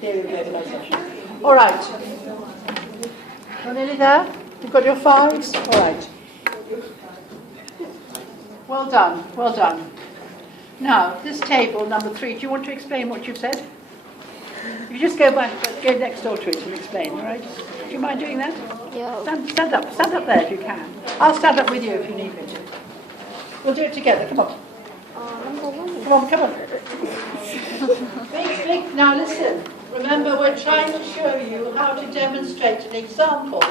theory of globalisation. All right. You're nearly there? You've got your fives? All right. Well done, well done. Now, this table, number 3, do you want to explain what you've said? If you just go back, go next door to it and explain, all right? Do you mind doing that? Yeah. Stand up there if you can. I'll stand up with you if you need me to. We'll do it together, come on. Come on. Big. Now listen, remember we're trying to show you how to demonstrate an example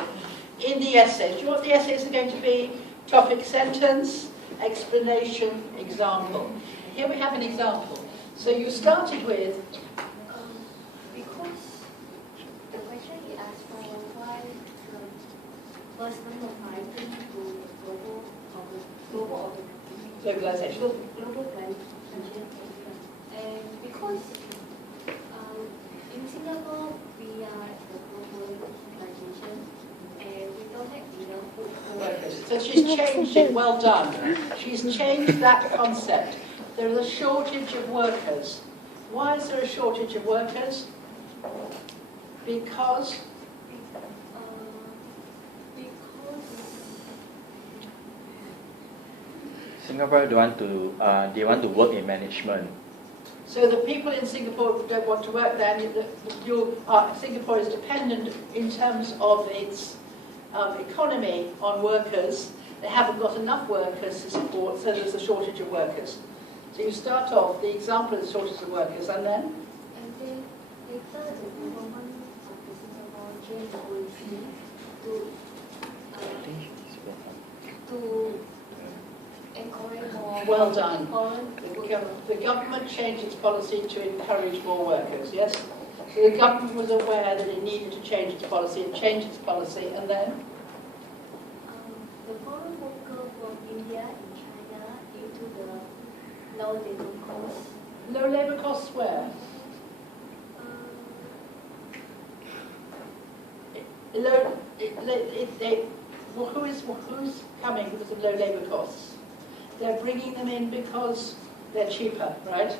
in the essays. Do you know what the essays are going to be? Topic, sentence, explanation, example. Here we have an example. So you started with... because the question he asked for why the first number 5 thing to global globalization. Global globalization. And because in Singapore we are the globalization and we don't have enough food for workers. So she's changed it, well done. She's changed that concept. There is a shortage of workers. Why is there a shortage of workers? Because Singapore they want to work in management. so the people in Singapore don't want to work there. Singapore is dependent in terms of its economy on workers. They haven't got enough workers to support, so there's a shortage of workers. So you start off, the example is shortage of workers, and then? And then later the government of the Singapore changed policy to encourage more. Well done. foreign The government changed its policy to encourage more workers, yes? So the government was aware that it needed to change its policy, it changed its policy, and then? The foreign worker from India and China due to the low labor costs. Low labour costs where? Who's coming because of low labour costs? They're bringing them in because they're cheaper, right?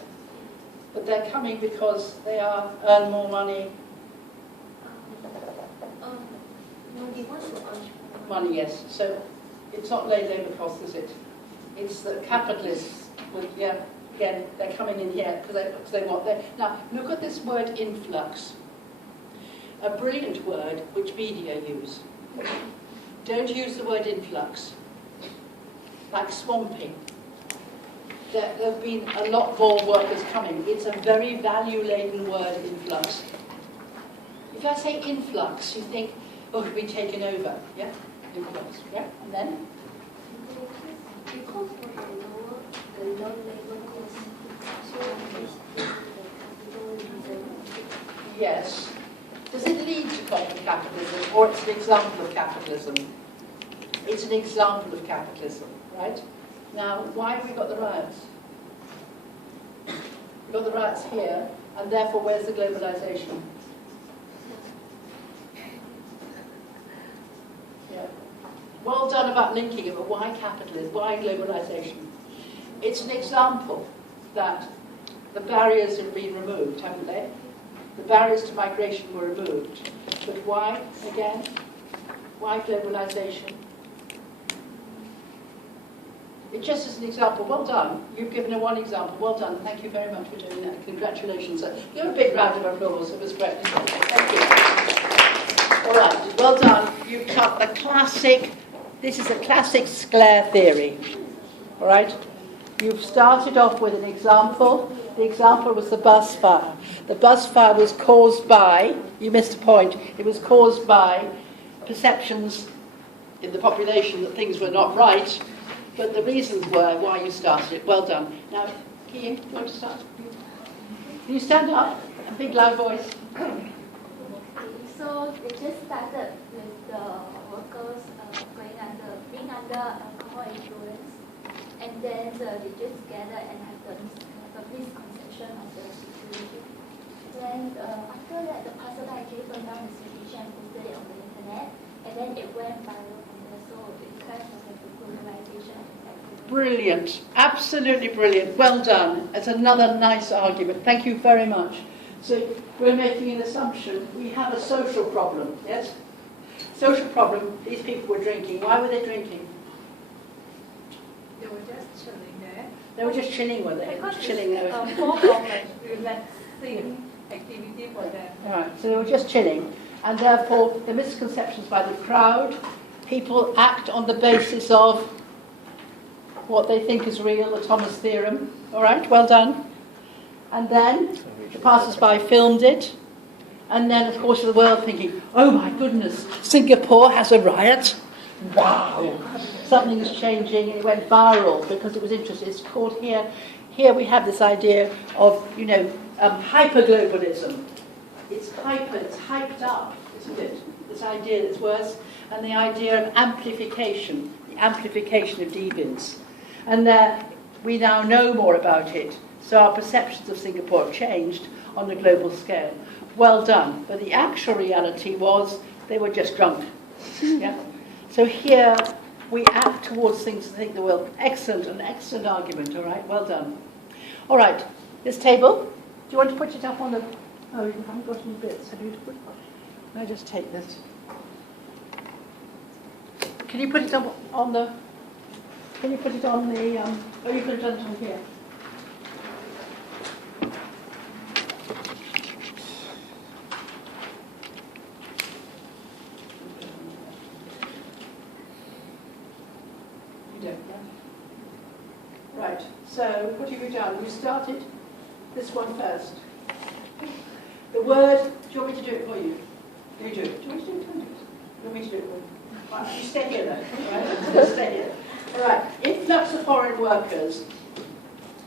But they're coming because they earn more money. No, they want to earn Money, yes. So it's not low labour costs, is it? It's the capitalists. Again, they're coming in here because they want that. Now, look at this word influx. A brilliant word which media use. Don't use the word influx. Like swamping. There have been a lot more workers coming. It's a very value-laden word, influx. If I say influx, you think, oh, we've been taken over. Yeah? Influx. Yeah? And then? because of the low labor costs, so it's the capitalism. Yes. Does it lead to capitalism, or it's an example of capitalism? It's an example of capitalism, right? Now, why have we got the riots? We've got the riots here, and therefore, where's the globalization? Yeah. Well done about linking it, but why capitalism? Why globalization? It's an example that the barriers have been removed, haven't they? The barriers to migration were removed. But why, again? Why globalization? It just as an example. Well done. You've given one example. Well done. Thank you very much for doing that. Congratulations. Give a big round of applause. It was great. Thank you. All right. Well done. You've got the classic. This is a classic Sclair theory. All right. You've started off with an example. The example was the bus fire. The bus fire was caused by, you missed a point, it was caused by perceptions in the population that things were not right, but the reasons were why you started it. Well done. Now, Kian, do you want to start? Can you stand up? A big loud voice. So they just started with the workers being under alcohol influence, and then they just gather and have the misconception of the situation. Then after that, the passerby actually turned down the situation and posted it on the internet, and then it went viral from there. So it kind of like the globalization effect. Brilliant. Absolutely brilliant. Well done. It's another nice argument. Thank you very much. So we're making an assumption. We have a social problem, yes? Social problem, these people were drinking. Why were they drinking? They were just chilling there. They were just chilling, were they? Because Chilling there. it's a form of like relaxing activity for them. All right, so they were just chilling. And therefore, the misconceptions by the crowd, people act on the basis of what they think is real, the Thomas theorem. All right, well done. And then the passers-by filmed it. And then, of course, the world thinking, oh my goodness, Singapore has a riot. Wow. Something is changing, and it went viral because it was interesting. It's called here we have this idea of, hyperglobalism. It's hyped up, isn't it? This idea that's worse. And the idea of amplification, the amplification of deviance. And we now know more about it. So our perceptions of Singapore have changed on the global scale. Well done. But the actual reality was they were just drunk. Yeah? So here we act towards things to think the world. Excellent, an excellent argument, all right? Well done. All right, this table, do you want to put it up on the... Oh, you haven't got any bits. Have you put... I just take this. Can you put it up on the... Can you put it on the... Oh, you could have done it on here. Right, so what have you done? You started this one first. The word, do you want me to do it for you? You do it. Do you want me to do it? You want me to do it for you? Right, you stay here then. Right? Stay here. All right, influx of foreign workers.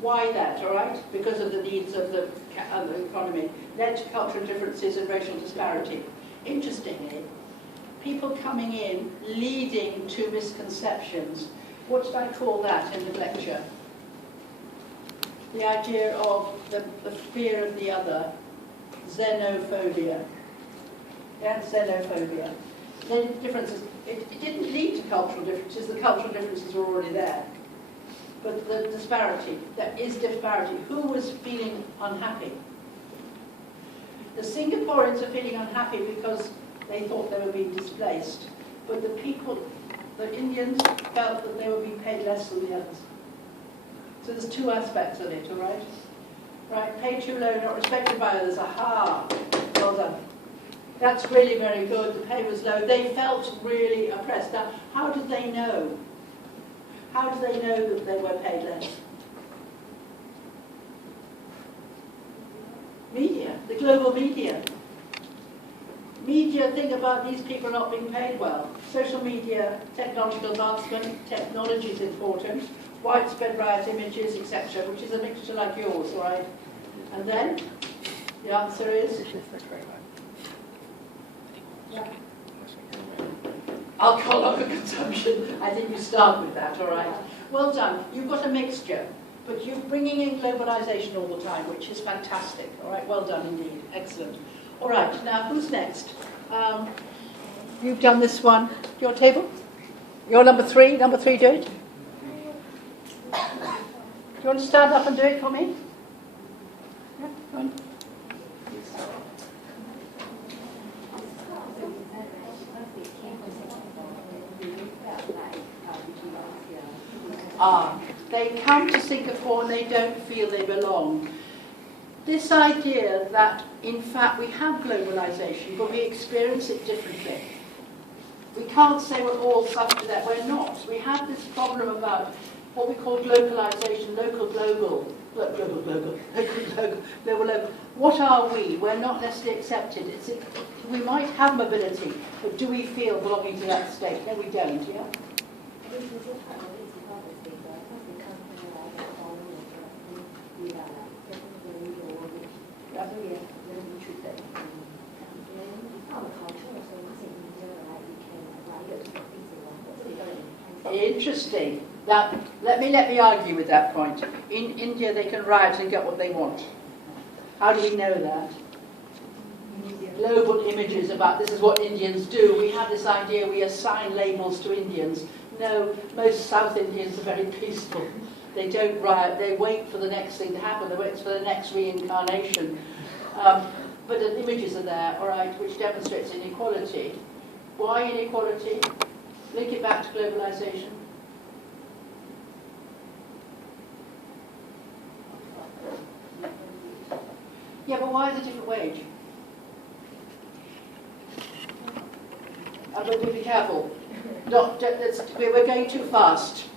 Why that, all right? Because of the needs of the economy. Led to cultural differences and racial disparity. Interestingly, people coming in leading to misconceptions. What did I call that in the lecture? The idea of the fear of the other, xenophobia. Yeah, xenophobia. The differences, it didn't lead to cultural differences, the cultural differences were already there. But the disparity, there is disparity. Who was feeling unhappy? The Singaporeans are feeling unhappy because they thought they were being displaced. But the Indians felt that they were being paid less than the others. So there's two aspects of it, all right? Right, paid too low, not respected by others. Aha, well done. That's really very good. The pay was low. They felt really oppressed. Now, how did they know? How did they know that they were paid less? Media, the global media. Media think about these people not being paid well. Social media, technological advancement, technology is important, widespread riot images, etc., which is a mixture like yours, all right? And then, the answer is? Yeah. Alcohol consumption. I think you start with that, all right? Well done. You've got a mixture, but you're bringing in globalization all the time, which is fantastic, all right? Well done indeed. Excellent. All right, now who's next? You've done this one. Your table? You're number three. Number three, do it. Do you want to stand up and do it for me? Yeah, go on. They come to Singapore and they don't feel they belong. This idea that, in fact, we have globalization, but we experience it differently. We can't say we're all subject to that. We're not. We have this problem about what we call globalization, local, global. What are we? We're not necessarily accepted. We might have mobility, but do we feel belonging to that state? No, we don't, yeah? Interesting. Now, let me argue with that point. In India, they can riot and get what they want. How do we know that? Global images about this is what Indians do. We have this idea we assign labels to Indians. No, most South Indians are very peaceful. They don't riot. They wait for the next thing to happen. They wait for the next reincarnation. But the images are there, all right, which demonstrates inequality. Why inequality? Link it back to globalization. Yeah, but why is it a different wage? But be careful. We're going too fast.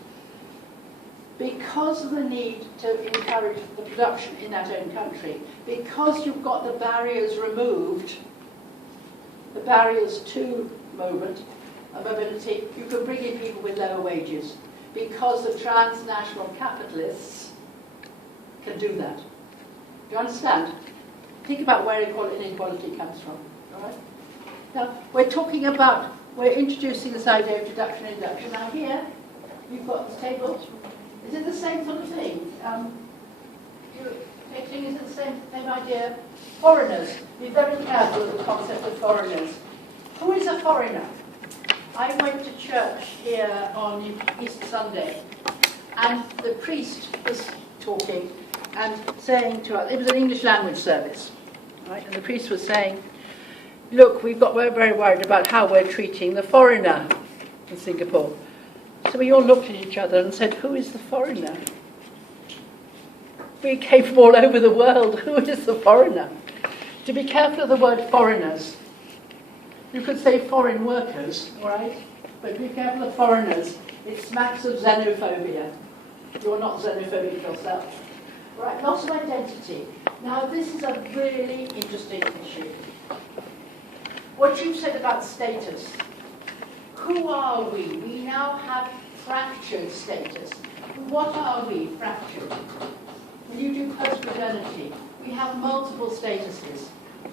Because of the need to encourage the production in that own country, because you've got the barriers removed, the barriers to mobility, you can bring in people with lower wages. Because the transnational capitalists can do that. Do you understand? Think about where inequality comes from. All right? Now, we're introducing this idea of deduction and induction. Now here, you've got this table. Is it the same sort of thing? Is it the same idea? Foreigners. Be very careful of the concept of foreigners. Who is a foreigner? I went to church here on Easter Sunday, and the priest was talking and saying to us, it was an English language service, right? And the priest was saying, look, we're very worried about how we're treating the foreigner in Singapore. So we all looked at each other and said, who is the foreigner? We came from all over the world. Who is the foreigner? To be careful of the word foreigners. You could say foreign workers, all right? But be careful of foreigners. It smacks of xenophobia. You're not xenophobic yourself. All right, loss of identity. Now, this is a really interesting issue. What you've said about status. Who are we? We now have fractured status. What are we fractured? When you do post-modernity, we have multiple statuses.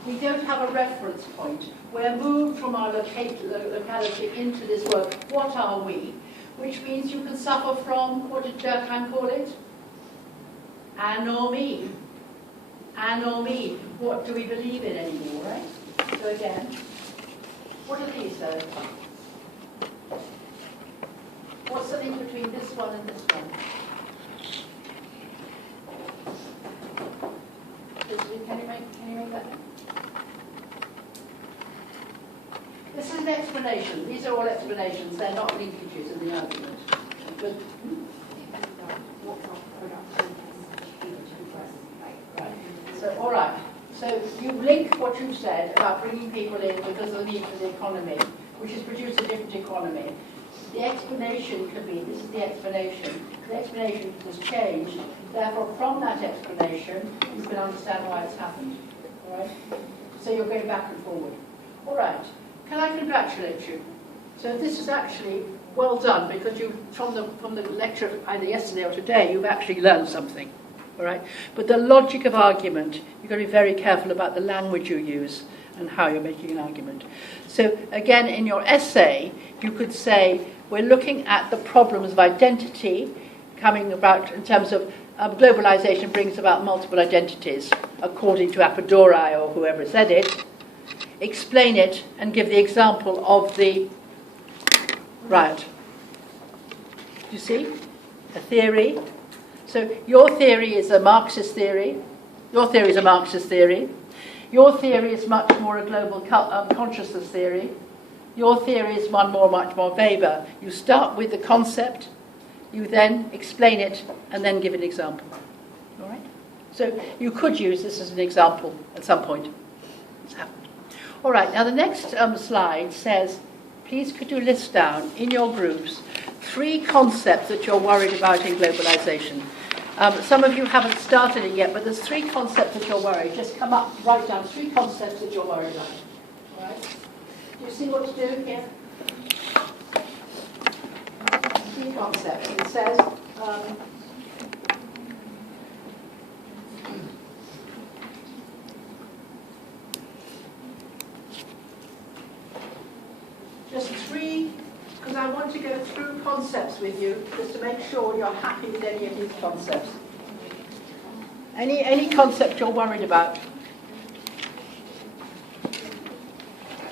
We don't have a reference point. We're moved from our locality into this world. What are we? Which means you can suffer from, what did Durkheim call it? Anomie. Anomie. What do we believe in anymore, right? So again, what are these though? What's the link between this one and this one? Can you make that? This is an explanation. These are all explanations. They're not linkages in the argument. But, right. So, all right. So you link what you've said about bringing people in because of the need for the economy, which has produced a different economy. The explanation could be, this is the explanation has changed, therefore from that explanation you can understand why it's happened. All right? So you're going back and forward. All right, can I congratulate you? So this is actually well done because you, from the lecture either yesterday or today, you've actually learned something. All right? But the logic of argument, you've got to be very careful about the language you use and how you're making an argument. So again, in your essay, you could say, we're looking at the problems of identity coming about in terms of globalization brings about multiple identities, according to Apodori or whoever said it. Explain it and give the example of the riot. You see? A theory. So your theory is a Marxist theory. Your theory is a Marxist theory. Your theory is much more a global consciousness theory. Your theory is much more Weber. You start with the concept, you then explain it, and then give an example. All right? So you could use this as an example at some point. It's happened. All right, now the next slide says, please could you list down in your groups 3 concepts that you're worried about in globalization. Some of you haven't started it yet, but there's 3 concepts that you're worried. Just come up, write down 3 concepts that you're worried about. All right? Do you see what to do here? 3 concepts. It says, just 3, because I want to go through concepts with you, just to make sure you're happy with any of these concepts. Any concept you're worried about?